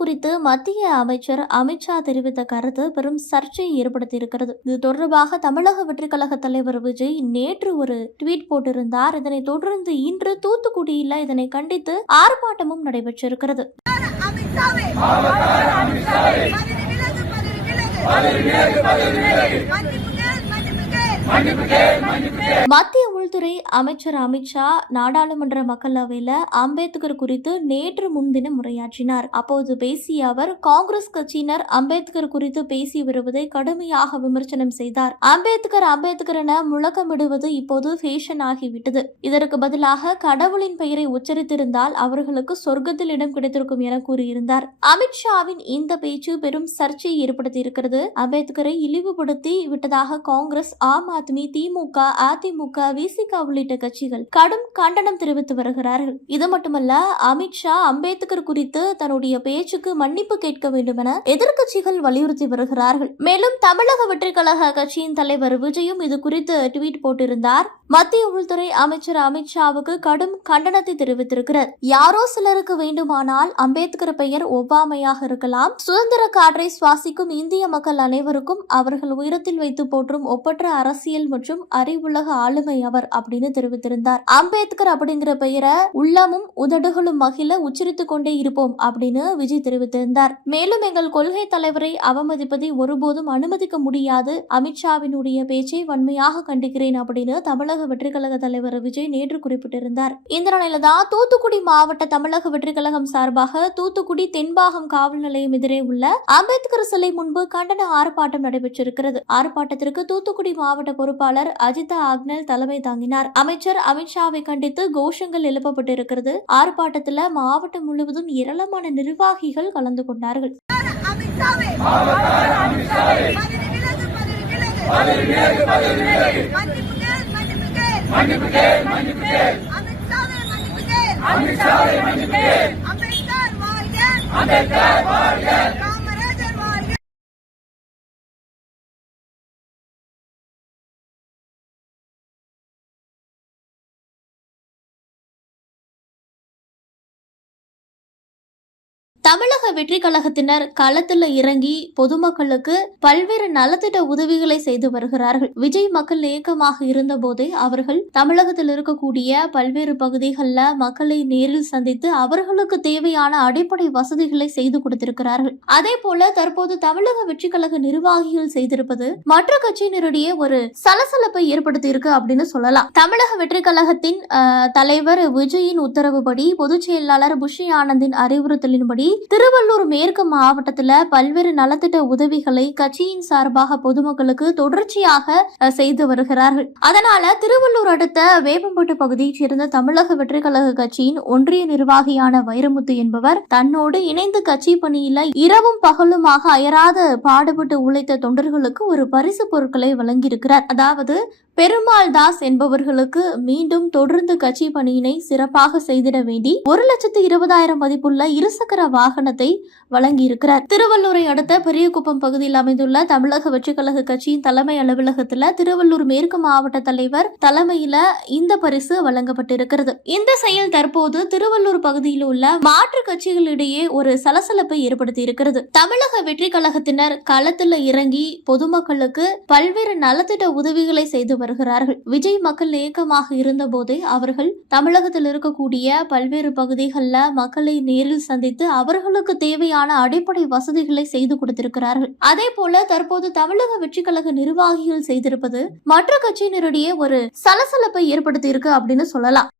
குறித்து மத்திய அமைச்சர் அமித்ஷா தெரிவித்த கருத்து பெரும் சர்ச்சையை ஏற்படுத்தியிருக்கிறது. இது தொடர்பாக தமிழக வெற்றிக் கழக தலைவர் விஜய் நேற்று ஒரு ட்வீட் போட்டிருந்தார். இதனைத் தொடர்ந்து இன்று தூத்துக்குடியில் இதனை கண்டித்து ஆர்ப்பாட்டமும் நடைபெற்றிருக்கிறது. மன்னிப்பு கேள் மன்னிப்பு கேள். மத்திய உள்துறை அமைச்சர் அமித்ஷா நாடாளுமன்ற மக்களவையில அம்பேத்கர் குறித்து நேற்று முன்தினம் உரையாற்றினார். அப்போது பேசிய அவர் காங்கிரஸ் கட்சியினர் அம்பேத்கர் குறித்து பேசி வருவதை கடுமையாக விமர்சனம் செய்தார். அம்பேத்கர் அம்பேத்கர் என முழக்கமிடுவது இப்போது ஃபேஷன் ஆகிவிட்டது. இதற்கு பதிலாக கடவுளின் பெயரை உச்சரித்திருந்தால் அவர்களுக்கு சொர்க்கத்தில் இடம் கிடைத்திருக்கும் என கூறியிருந்தார். அமித்ஷாவின் இந்த பேச்சு பெரும் சர்ச்சையை ஏற்படுத்தியிருக்கிறது. அம்பேத்கரை இழிவுபடுத்தி விட்டதாக காங்கிரஸ் ஆம் ஆத்மி திமுக அதிமுக விசிக உள்ளிட்ட கட்சிகள் கடும் கண்டனம் தெரிவித்து வருகிறார்கள். இது மட்டுமல்ல அமித்ஷா அம்பேத்கர் குறித்து தன்னுடைய பேச்சுக்கு மன்னிப்பு கேட்க வேண்டும் என எதிர்க்கட்சிகள் வலியுறுத்தி வருகிறார்கள். மேலும் தமிழக வெற்றி கழக கட்சியின் தலைவர் விஜயும் இது குறித்து ட்வீட் போட்டிருந்தார். மத்திய உள்துறை அமைச்சர் அமித்ஷாவுக்கு கடும் கண்டனத்தை தெரிவித்திருக்கிறார். யாரோ சிலருக்கு வேண்டுமானால் அம்பேத்கர் பெயர் ஒவ்வாமையாக இருக்கலாம். சுதந்திர காற்றை சுவாசிக்கும் இந்திய மக்கள் அனைவருக்கும் அவர்கள் உயரத்தில் வைத்து போற்றும் ஒப்பற்ற அரசியல் மற்றும் அறிவுலக ஆளுமை அவர் அப்படின்னு தெரிவித்திருந்தார். அம்பேத்கர் அப்படிங்கிற பெயரை உள்ளமும் உதடுகளும் மகிழ உச்சரித்துக் கொண்டே இருப்போம் அப்படின்னு விஜய் தெரிவித்திருந்தார். மேலும் எங்கள் கொள்கை தலைவரை அவமதிப்பதை ஒருபோதும் அனுமதிக்க முடியாது. அமித்ஷாவினுடைய பேச்சை வன்மையாக கண்டிக்கிறேன் அப்படின்னு தமிழக தமிழக வெற்றிக்கழக தலைவர் விஜய் நேற்று குறிப்பிட்டிருந்தார். இந்த நிலையில தான் தூத்துக்குடி மாவட்ட தமிழக வெற்றிக்கழகம் சார்பாக தூத்துக்குடி தென்பாகம் காவல் நிலையம் எதிரே உள்ள அம்பேத்கர் சிலை முன்பு கண்டன ஆர்ப்பாட்டம் நடைபெற்றிருக்கிறது. ஆர்ப்பாட்டத்திற்கு தூத்துக்குடி மாவட்ட பொறுப்பாளர் அஜிதா ஆக்னல் தலைமை தாங்கினார். அமைச்சர் அமித்ஷாவை கண்டித்து கோஷங்கள் எழுப்பப்பட்டிருக்கிறது. ஆர்ப்பாட்டத்தில் மாவட்டம் முழுவதும் ஏராளமான நிர்வாகிகள் கலந்து கொண்டார்கள். அமித்ஷாவே விலகு பதவி விலகு. மன்னிப்பு கேள் மன்னிப்பு கேள் அமித்ஷாவே மன்னிப்பு கேள் அம்பேத்கர் வாழ்க காமராஜர் தமிழக வெற்றி கழகத்தினர் களத்துல இறங்கி பொதுமக்களுக்கு பல்வேறு நலத்திட்ட உதவிகளை செய்து வருகிறார்கள். விஜய் மக்கள் இயக்கமாக இருந்த போதே அவர்கள் தமிழகத்தில் இருக்கக்கூடிய பல்வேறு பகுதிகளில் மக்களை நேரில் சந்தித்து அவர்களுக்கு தேவையான அடிப்படை வசதிகளை செய்து கொடுத்திருக்கிறார்கள். அதே போல தற்போது தமிழக வெற்றி கழக நிர்வாகிகள் செய்திருப்பது மற்ற கட்சியினரிடையே ஒரு சலசலப்பை ஏற்படுத்தி இருக்கு அப்படின்னு சொல்லலாம். தமிழக வெற்றி கழகத்தின் தலைவர் விஜயின் உத்தரவுப்படி பொதுச் செயலாளர் புஷி ஆனந்தின் அறிவுறுத்தலின்படி திருவள்ளூர் மேற்கு மாவட்டத்துல பல்வேறு நலத்திட்ட உதவிகளை கட்சியின் சார்பாக பொதுமக்களுக்கு தொடர்ச்சியாக செய்து வருகிறார்கள். அதனால திருவள்ளூர் அடுத்த வேப்பம்பட்டு பகுதியைச் சேர்ந்த தமிழக வெற்றி கழக கட்சியின் ஒன்றிய நிர்வாகியான வைரமுத்து என்பவர் தன்னோடு இணைந்து கட்சி பணியில இரவும் பகலுமாக அயராத பாடுபட்டு உழைத்த தொண்டர்களுக்கு ஒரு பரிசு பொருட்களை வழங்கியிருக்கிறார். அதாவது பெருமாள் தாஸ் என்பவர்களுக்கு மீண்டும் தொடர்ந்து கட்சி பணியினை சிறப்பாக செய்திட வேண்டி ஒரு லட்சத்து இருபதாயிரம் மதிப்புள்ள இருசக்கர வாகனத்தை வழங்கியிருக்கிறார். திருவள்ளூரை அடுத்த பெரியகுப்பம் பகுதியில் அமைந்துள்ள தமிழக வெற்றிக்கழக கட்சியின் தலைமை அலுவலகத்துல திருவள்ளூர் மேற்கு மாவட்ட தலைவர் தலைமையில இந்த பரிசு வழங்கப்பட்டிருக்கிறது. இந்த செயல் தற்போது திருவள்ளூர் பகுதியில் உள்ள மாற்று கட்சிகளிடையே ஒரு சலசலப்பை ஏற்படுத்தி இருக்கிறது தமிழக வெற்றி கழகத்தினர் களத்துல இறங்கி பொதுமக்களுக்கு பல்வேறு நலத்திட்ட உதவிகளை செய்து வருகிறார்கள். விஜய் மக்கள் இயக்கமாக இருந்தபோதே அவர்கள் தமிழகத்தில் இருக்கக்கூடிய பல்வேறு பகுதிகளில் மக்களை நேரில் சந்தித்து அவர்களுக்கு தேவையான அடிப்படை வசதிகளை செய்து கொடுத்திருக்கிறார்கள். அதே போல தற்போது தமிழக வெற்றி கழக நிர்வாகிகள் செய்திருப்பது மற்ற கட்சியினரிடையே ஒரு சலசலப்பை ஏற்படுத்தி இருக்கு அப்படின்னு சொல்லலாம்.